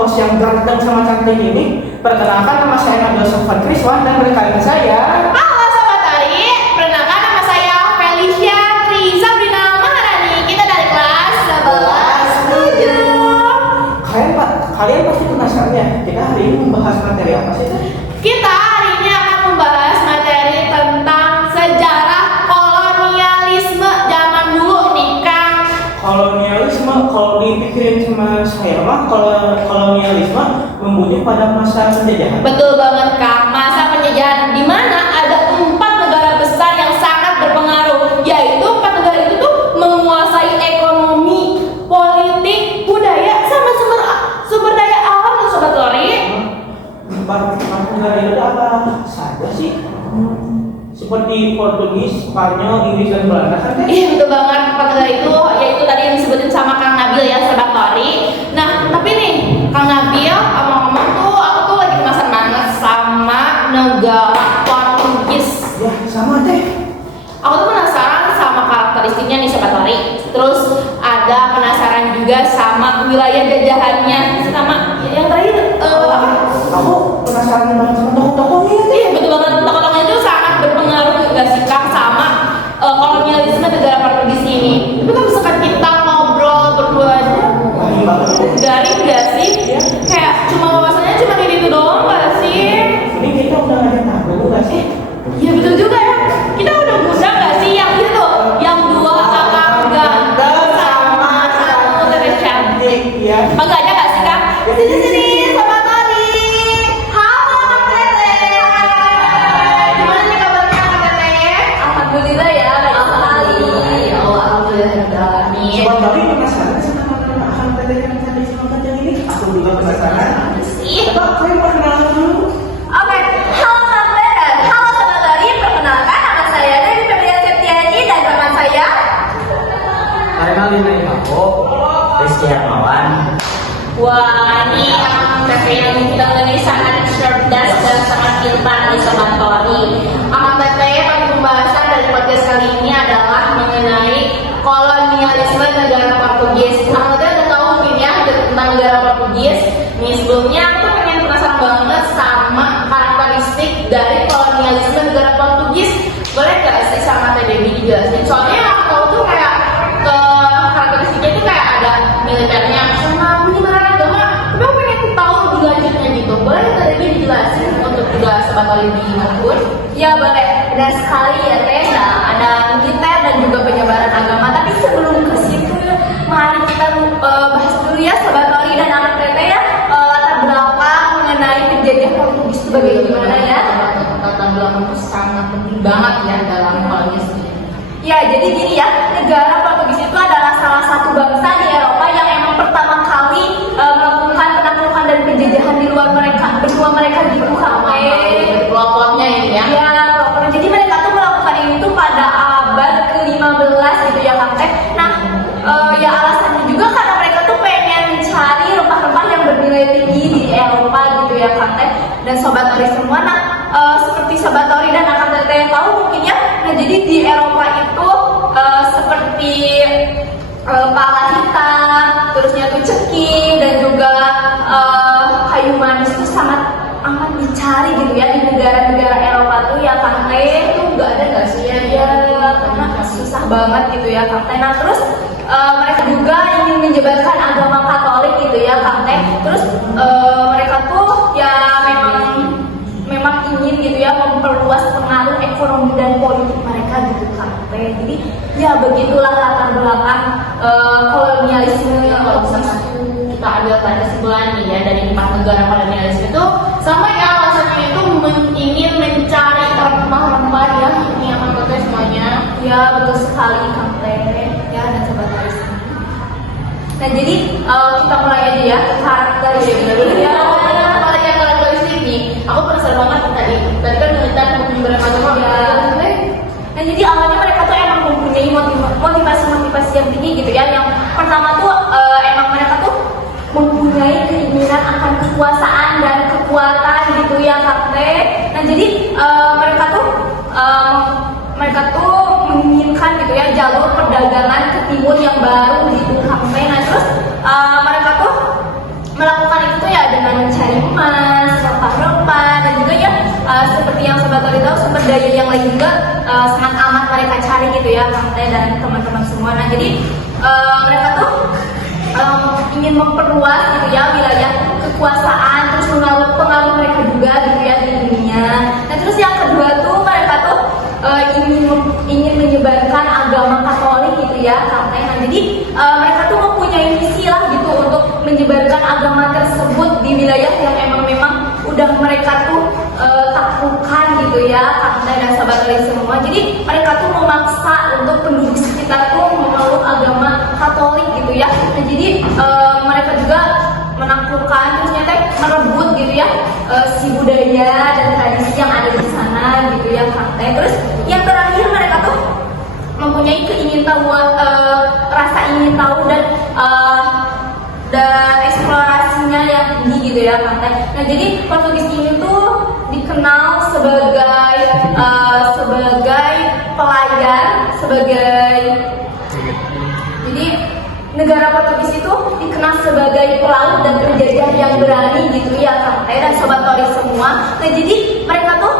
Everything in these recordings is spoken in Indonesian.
host yang ganteng sama cantik ini. Perkenalkan, nama saya Nabil Sofwan Kriswan dan rekan saya. Halo Sobat Tori, perkenalkan nama saya Felicia Tri Sabrina Maharani. Kita dari kelas 11 7. Kalian pasti penasaran ya, kita hari ini membahas materi apa sih? Kita hari ini akan membahas materi tentang sejarah kolonialisme zaman dulu nih Kang. Kolonialisme, kalau dipikirin sama saya mah, kolonialisme membunuh pada masa penjajahan. Betul banget Kang, masa penjajahan di mana ada 4 negara besar yang sangat berpengaruh, yaitu 4 negara itu tuh menguasai ekonomi, politik, budaya, sama sumber daya alam tuh Sobat Tori. 4 negara itu apa saja sih? Seperti Portugis, Spanyol, Inggris, dan Belanda kan? Iya betul banget, 4 negara itu yaitu tadi yang disebutin sama Kang Nabil ya Sobat Tori. Nah tapi nih Kang Nabil ngomong-ngomong tuh aku tuh lagi penasaran banget sama negara Portugis. Ya sama deh. Aku tuh penasaran sama karakteristiknya nih Sobat Tori. Terus ada penasaran juga sama wilayah jajahannya, sama yang terakhir apa? Aku penasaran banget sama tokoh-tokohnya. Iya betul banget, tokoh-tokohnya itu sangat berpengaruh gak sih Kang sama kolonialisme negara Portugis ini. Tapi kalau misalkan kita ngobrol berdua aja, garing gak sih? Kayak cuma wawasannya cuma ini itu doang gak sih? Ini kita udah ada tahu nggak sih? Iya betul juga ya. Kita udah ngundang gak sih yang itu tuh, yang 2 kakak ganteng sama 1 teteh cantik. Ya. Bangga aja gak sih Kang? Sini Sobat Tori. Halo Kak Teteh. Gimana nih kabarnya Kak Teteh? Alhamdulillah ya, baik sekali. Alhamdulillah. Sobat Tori penasaran sama akan teteh yang tadi sama kacang ini? Aku juga penasaran. Coba kalian perkenalan dulu. Oke, halo Kak dan halo Sobat Tori, perkenalkan nama saya Dewi Febrian Septiani dan teman saya. Kenalin nama aku Rizky Hermawan. Wah, ini emang Teteh yang bilang ini sangat cerdas dan sangat pintar nih Sobat Tori. Akan Teteh pada pembahasan dari podcast kali ini adalah mengenai kolonialisme negara Portugis. Akan Teteh udah tahu mungkin ya tentang negara Portugis. Nih sebelumnya aku tuh pengen penasaran banget sama karakteristik dari kolonialisme negara Portugis. Boleh gak sih sama Teh Dewi dijelasin? Soalnya yang aku tahu tuh kayak karakteristiknya tuh kayak ada militernya sama penyebaran agama. Tapi aku pengen tahu lebih lanjutnya gitu. Boleh Teh Dewi dijelasin untuk juga Sobat Tori dimengerti? Ya boleh, benar sekali ya Teh. Nah, ada militer dan juga penyebaran agama. Tapi sebelum ke situ, mari kita bahas dulu ya Sobat Tori dan anak Teteh ya latar belakang mengenai penjajahan Portugis itu bagaimana ya? Latar belakang itu sangat penting banget ya dalam kolonialisme. Ya, jadi gini ya, negara Portugis itu adalah salah satu bangsa di Eropa yang emang pertama kali melakukan penaklukan dan penjajahan di luar mereka gitu sampai Pulau-pulaunya ini ya. ya, jadi mereka tuh melakukan ini tuh pada abad ke-15 gitu ya Kang Teh. Nah, ya alasannya juga karena mereka tuh pengen cari rempah-rempah yang bernilai tinggi di Eropa gitu ya Kang Teh. Dan Sobat Tori semua, nah seperti Sobat Tori dan akan Teteh tahu mungkin ya. Nah, jadi di Eropa itu seperti pala hitam, terusnya tuh ceki dan juga kayu manis itu sangat amat dicari gitu ya di negara-negara Eropa tuh ya Kang Teh. Itu nggak ada nggak sih ya? Ya, karena susah banget gitu ya Kang Teh. Nah terus mereka juga ingin menyebarkan agama Katolik gitu ya Kang Teh. Terus mereka tuh ya memang ingin gitu ya memperluas pengaruh ekonomi dan politik mereka gitu Kang Teh. Jadi ya begitulah latar belakang kolonialisme yang Kalau misalkan kita ambil tanda kesimpulan nih ya dari 4 negara kolonialisme itu sama ya alasannya itu ingin mencari rempah-rempah ya ini yang Teteh semuanya. ya betul sekali Kang Teh ya dan Sobat Tori. Nah jadi kita mulai aja ya karakteristik ya. Kalau yang karakteristik nih, aku penasaran banget tadi kan militer mau menyebarkan agama Ya. Nah jadi awalnya mereka tuh emang mempunyai motivasi yang tinggi gitu ya. Yang pertama tuh emang mereka tuh mempunyai keinginan akan kekuasaan dan kekuatan gitu ya Kang Teh. Nah jadi mereka tuh menginginkan gitu ya jalur perdagangan ke timur yang baru gitu Kang Teh. Nah terus mereka tuh melakukan itu ya emas, rempah-rempah, dan juga ya seperti yang Sobat Tori tahu, sumber daya yang lain juga sangat amat mereka cari gitu ya, Kang Teh dan teman-teman semua. Nah jadi mereka tuh ingin memperluas gitu ya wilayah kekuasaan, terus pengaruh mereka juga gitu ya di dunia. Nah terus yang kedua tuh mereka tuh ingin menyebarkan agama Katolik gitu ya, Kang Teh. Nah jadi mereka tuh mempunyai misi lah gitu untuk menyebarkan agama tersebut di wilayah yang memang udah mereka tuh taklukan gitu ya, Kang Teh dan Sobat Tori semua. Jadi mereka tuh memaksa untuk penduduk sekitar tuh memeluk agama Katolik gitu ya. Nah jadi mereka juga menaklukkan, terus nyata merebut gitu ya si budaya dan tradisi yang ada di sana gitu ya, Kang Teh. Terus yang terakhir mereka tuh mempunyai rasa ingin tahu dan eksplorasinya yang tinggi gitu ya, Kang Teh. Nah jadi Portugis ini tuh dikenal sebagai pelayan, jadi negara Portugis itu dikenal sebagai pelaut dan penjajah yang berani gitu ya, Kang Teh dan Sobat Tori semua. Nah jadi mereka tuh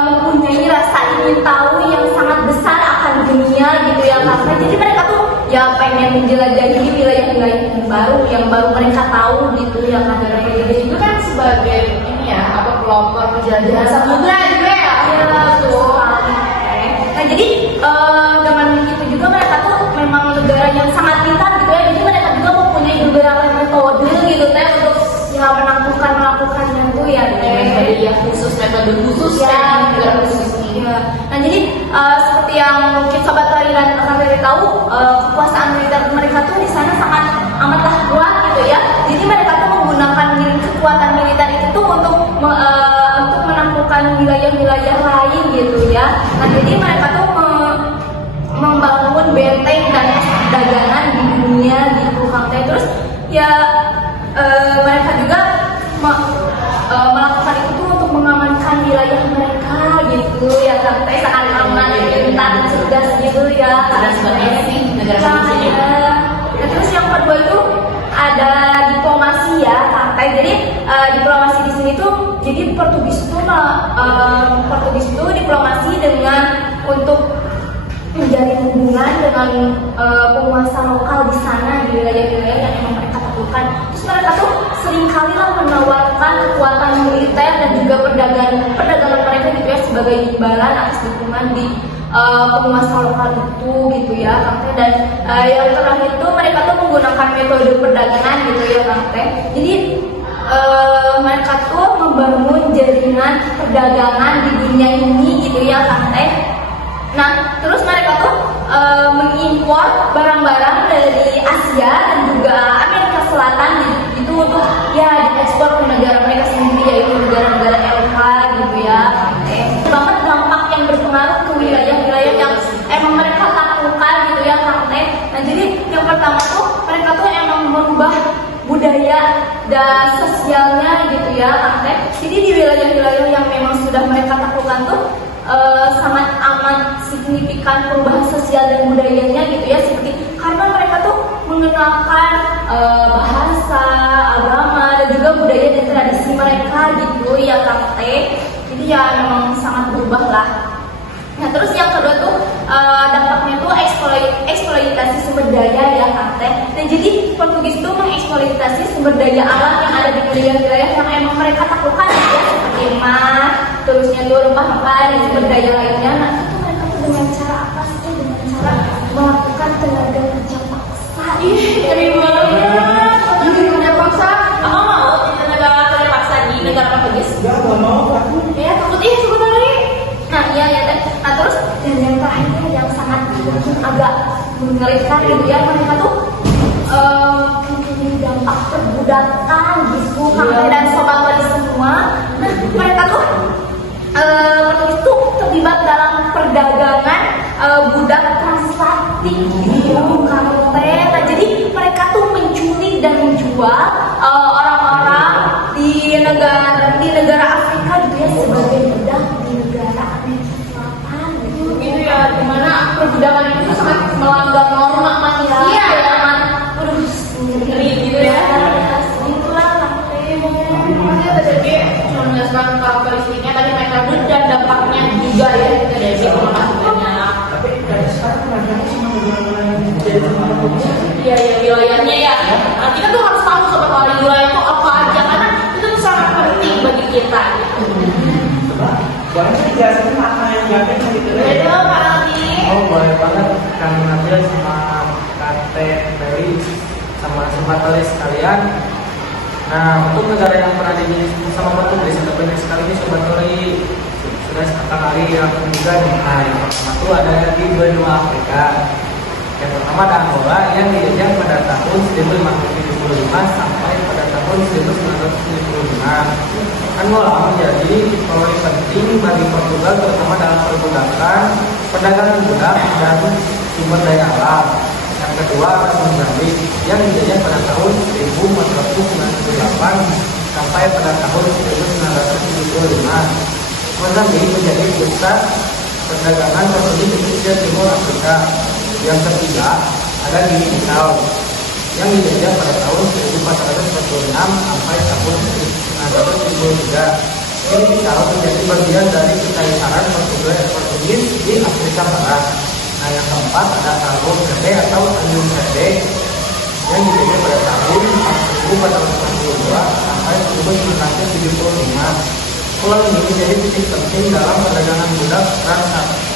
mempunyai rasa ingin tahu yang sangat besar akan dunia gitu ya, Kang Teh. Jadi mereka tuh ya pengen menjelajahi wilayah-wilayah yang baru mereka tahu gitu ya, Kang Teh. Itu kan sebagai ini ya, pelopor penjelajahan samudra juga ya. Iya, betul. Nah jadi dengan itu juga mereka tuh memang negara yang sangat pintar gitu ya. Jadi mereka juga mempunyai beberapa metode gitu Teh untuk ya melakukannya tuh ya Teh. Jadi ya metode khusus ya, negara khusus ini. Ya. Nah jadi seperti yang mungkin Sobat Tori dan Kang Teh tahu, kekuasaan militer mereka tuh di sana sangat amatlah kuat gitu ya. Jadi mereka tuh menggunakan kekuatan militer itu tuh untuk menaklukkan wilayah-wilayah lain gitu ya. Nah jadi mereka tuh membangun benteng dan dagangan di dunia gitu, Kang Teh. Terus ya mereka juga melakukan itu tuh untuk mengamankan wilayah mereka gitu ya, Kang Teh. Sangat aman, pintar, cerdas gitu ya. Cerdas banget sih negara khusus ini. Nah terus yang kedua itu ada diplomasi ya, Kang Teh. Jadi diplomasi di sini tuh, jadi Portugis itu diplomasi dengan untuk menjalin hubungan dengan penguasa lokal di sana di wilayah-wilayah yang memang mereka taklukkan. Terus mereka tuh seringkali lah menawarkan kekuatan militer dan juga perdagangan mereka gitu ya sebagai imbalan atas dukungan di penguasa lokal itu gitu ya, Kang Teh. Dan yang terakhir itu mereka tuh menggunakan metode perdagangan gitu ya, Kang Teh. Jadi mereka tuh membangun jaringan perdagangan di dunia ini gitu ya, Kang Teh. Nah, terus mereka tuh mengimpor barang-barang dari Asia dan juga Amerika Selatan gitu untuk ya diekspor ke negara mereka sendiri, yaitu negara-negara Eropa gitu ya. Banget dampak yang berpengaruh ke wilayah-wilayah yang emang mereka taklukkan gitu ya, Kang Teh. Nah, jadi yang pertama tuh mereka tuh emang merubah budaya dan sosialnya gitu ya, Kang Teh. Jadi di wilayah-wilayah yang memang sudah mereka taklukkan tuh sangat amat signifikan perubahan sosial dan budayanya gitu ya, seperti karena mereka tuh mengenalkan bahasa, agama dan juga budaya dan tradisi mereka gitu ya, Kang Teh. Jadi ya memang sangat berubah lah. Nah terus yang kedua tuh dampaknya tuh eksploitasi sumber daya ya, Kang Teh. Nah jadi Portugis tuh mengeksploitasi sumber daya alam yang ada di wilayah-wilayah yang emang mereka taklukkan ya, seperti emas, terusnya tuh rempah-rempah dan sumber daya lainnya. Nah itu mereka tuh dengan cara apa sih? Dengan cara melakukan tenaga kerja paksa. Ih, dari mana? Tenaga kerja paksa? Aku mau tenaga kerja paksa di negara Portugis. Ya, gak mau aku. Ya, takut sebentar lagi. Nah iya ya Teh. Nah terus dan yang terakhir yang sangat mungkin agak mengerikan gitu ya, mereka tuh mempunyai dampak perbudakan gitu, Kang Teh dan Sobat Tori semua. Nah mereka tuh itu terlibat dalam perdagangan budak transatlantik gitu, Kang Teh. Nah jadi mereka tuh menculik dan menjual orang-orang di negara Afrika gitu ya sebagai budak di negara Amerika Selatan Gitu ya, dimana perbudakan itu sangat melanggar norma manusia ya. Waduh, Ngeri gitu ya. Itulah Kang Teh. Iya, ya, wilayahnya ya. Nah, kita tuh harus tahu sebenarnya wilayah itu apa aja karena itu tuh sangat penting bagi kita. Boleh dijelasin apa yang diambil gitu? Betul, Pak Aldi. Oh boleh banget, kami ngambil sama Kate Ferry sama Sobat sekalian. Nah untuk negara yang pernah dimiliki sama Portugis ada banyak sekali nih Sobat sudah kata kali yang juga nih. Nah yang pertama itu ada di benua Afrika. Yang pertama ada Angola yang dijajah pada tahun 1575 sampai pada tahun 1975. Angola menjadi koloni penting bagi Portugal terutama dalam perdagangan budak dan sumber daya alam. Yang kedua ada Mozambik yang dijajah pada tahun 1498 sampai pada tahun 1975. Mozambik menjadi pusat perdagangan Portugis di pesisir timur Afrika. Yang ketiga ada Gini Bissau yang dijajah pada tahun 1446 sampai tahun 1973. Gini Bissau menjadi bagian dari kekaisaran Portugis di Afrika Barat. Nah yang keempat ada Cabo Verde atau Tanjung Verde yang dijajah pada tahun 1492 sampai 1975. Pulau ini menjadi titik penting dalam perdagangan budak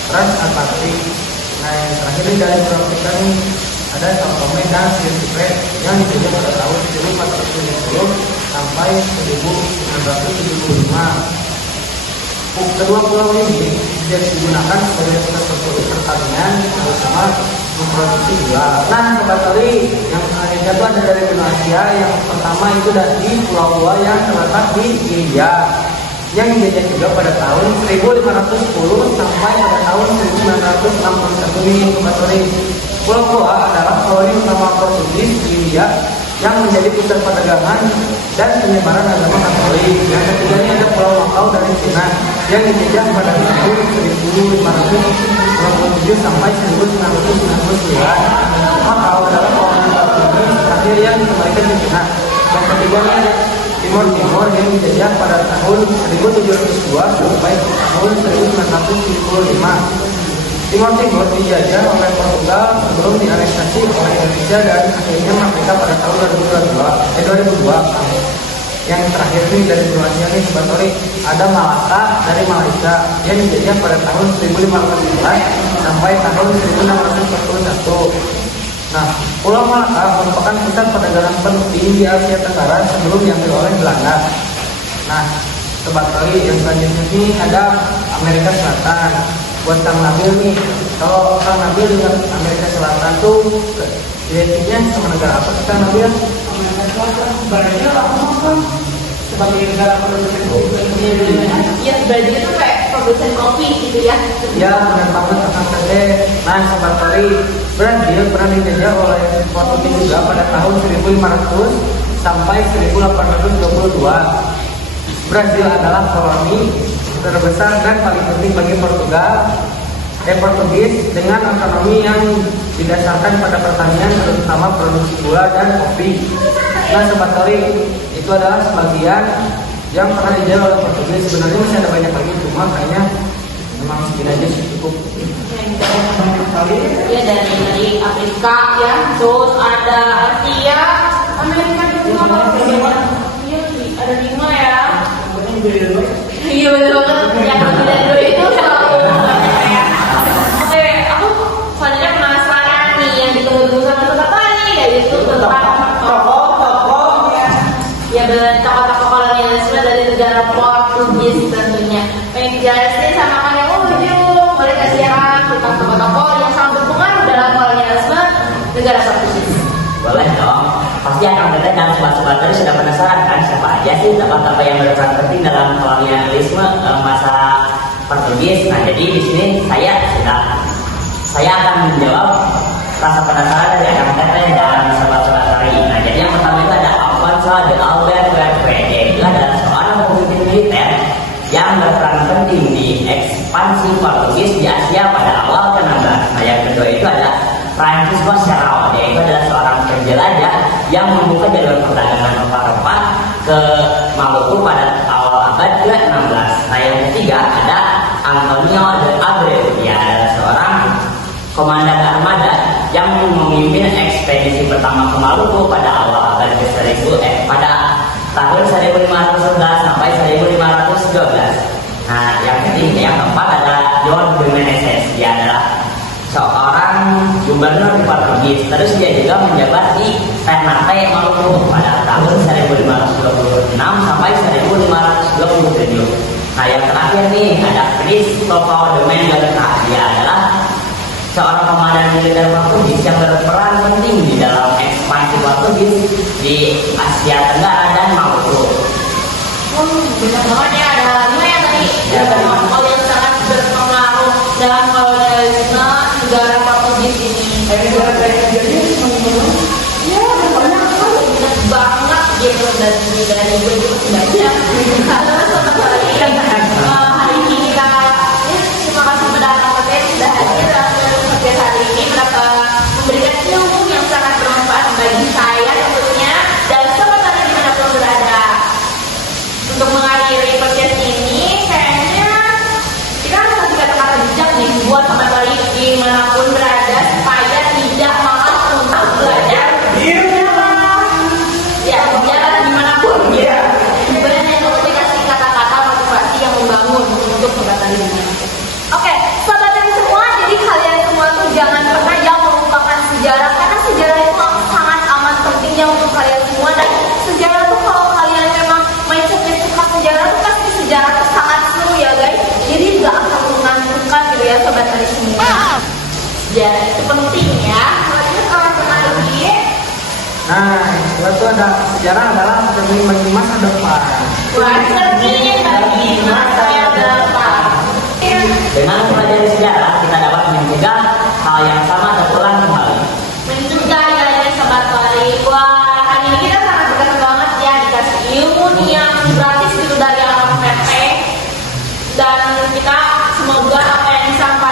transatlantik. Nah yang terakhir ini dari Pulau Afrika ini ada Sao Tome dan Principe yang dijajah pada tahun 1470 sampai 1975. Kedua pulau ini digunakan sebagai pusat pertanian bersama memproduksi gula. Nah Sobat Toli, yang akhirnya itu ada dari benua Asia. Yang pertama itu dari pulau-pulau yang terletak di India yang dijajah juga pada tahun 1510 sampai pada tahun 1961 ini Sobat Toli. Pulau Goa adalah koloni utama Portugis di India yang menjadi pusat perdagangan dan penyebaran agama Katolik. Yang ketiga ini ada Pulau Macau dari Cina yang dijajah pada tahun 1597 sampai 1999. Macau adalah koloni Portugis terakhir yang dikembalikan ke Cina. Yang ketiga ini ada Timor yang dijajah pada tahun 1702 sampai tahun 1975. Timor dijajah oleh Portugal sebelum dianeksasi oleh Indonesia dan akhirnya merdeka pada tahun 2002. Yang terakhir ini dari Indonesia nih Sobat Tori, ada Malaka dari Malaysia yang dijajah pada tahun 1511 sampai tahun 1641. Nah, Pulau Malaka merupakan pusat perdagangan penting di Asia Tenggara sebelum diambil oleh Belanda. Nah, Sobat Tori, yang selanjutnya ini ada Amerika Selatan. Buat Kang Nabil nih, kalau Kang Nabil dengan Amerika Selatan tuh identiknya sama negara apa sih Kang Nabil? Amerika Selatan sebenarnya apa sebagai negara produsen kopi di dunia? Ya, Brazil itu kayak produsen kopi gitu ya. Ya, benar banget Kang Tete. Nah, Sobat Tori, Brazil pernah dijajah oleh Portugis juga pada tahun 1500 sampai 1822. Brazil adalah koloni terbesar dan paling penting bagi Portugis dengan ekonomi yang didasarkan pada pertanian terutama produksi gula dan kopi. Nah Sobat Tori, itu adalah sebagian yang pernah dijajah oleh Portugis. Sebenarnya masih ada banyak lagi, cuma kayaknya memang segini aja cukup. Ya dari Afrika ya, terus ada Asia, Amerika juga. Iya, ada 5 ya. Iya betul banget. Yang lebih dari dulu itu selalu ya. Oke, aku selanjutnya penasaran nih yang ditunggu-tunggu sama Sobat Tari, yaitu tentang Tokoh ya. ya benar tokoh-tokoh kolonialisme dari negara Portugis tentunya. Pengen dijelasin sama Kang yang ujung, boleh kasih ya tentang tokoh-tokoh yang sangat berpengaruh dalam kolonialisme negara Portugis. Boleh dong. Pasti akan Tete dan sobat-sobat tadi sudah penasaran kan siapa aja sih tokoh-tokoh yang berperan penting dalam kolonialisme masa Portugis. Nah jadi di sini saya akan menjawab rasa penasaran dari anak Tete dan sobat-sobat tadi. Nah jadi yang pertama itu ada Alfonso de Albuquerque. Dia adalah seorang pemimpin militer yang berperan penting di ekspansi Portugis di Asia pada awal ke-16. Nah yang kedua itu ada Francisco Serrao, yaitu adalah seorang penjelajah yang membuka jalur perdagangan rempah-rempah ke Maluku pada awal abad ke-16. Nah yang ketiga ada Antonio de Abreu. Dia adalah seorang komandan armada yang memimpin ekspedisi ekspedisi pertama ke Maluku pada awal abad pada tahun 1511 sampai 1512. Nah, yang keempat adalah John de Meneses. Dia adalah seorang gubernur di Portugis. Terus dia juga menjabat di Ternate Maluku pada tahun 1526 sampai 1527. Nah, yang terakhir nih ada Cristopher de Mendoza. Dia adalah seorang komandan militer Portugis yang berperan penting di dalam ekspansi Portugis di Asia Tenggara dan Maluku. Benar banget ya, ada 5 ya tadi. Ada tokoh yang sangat berpengaruh dalam kolonialisme negara Portugis ini. Ya, banyak banget gitu dan gue juga baca. Hari ini kita terima kasih pada Ramadhan sudah hadir dalam podcast hari ini memberikan ilmu yang sangat bermanfaat bagi saya tentunya dan sobat tadi dimanapun berada. Untuk mengakhiri podcast ini, kayaknya kita harus kasih kata-kata bijak nih buat sobat tadi dimanapun berada supaya tidak malas untuk belajar. Ya, belajar dimanapun. Banyak untuk dikasih kata-kata motivasi yang membangun untuk sobat tadi dimanapun. Oke, sobat yang semua, jadi kalian semua tuh jangan pernah yang melupakan sejarah karena sejarah itu sangat amat pentingnya untuk kalian semua dan sejarah tuh kalau kalian memang mindsetnya suka sejarah tuh pasti sejarah tuh sangat seru ya guys. Jadi nggak akan mengantukkan gitu ya sobat tadi semua. Sejarah itu penting ya. Selanjutnya kawan lagi. Nah, itu ada sejarah adalah cermin bagi masa depan. Wah, cermin bagi masa yang depan. Dengan mempelajari sejarah, kita dapat mencegah hal yang sama terulang kembali. Mencegah nilai sobat Bali. Wah, hari ini kita sangat berkasih banget ya dikasih ilmu nih yang gratis gitu dari alam PT. Dan kita semoga apa yang disampaikan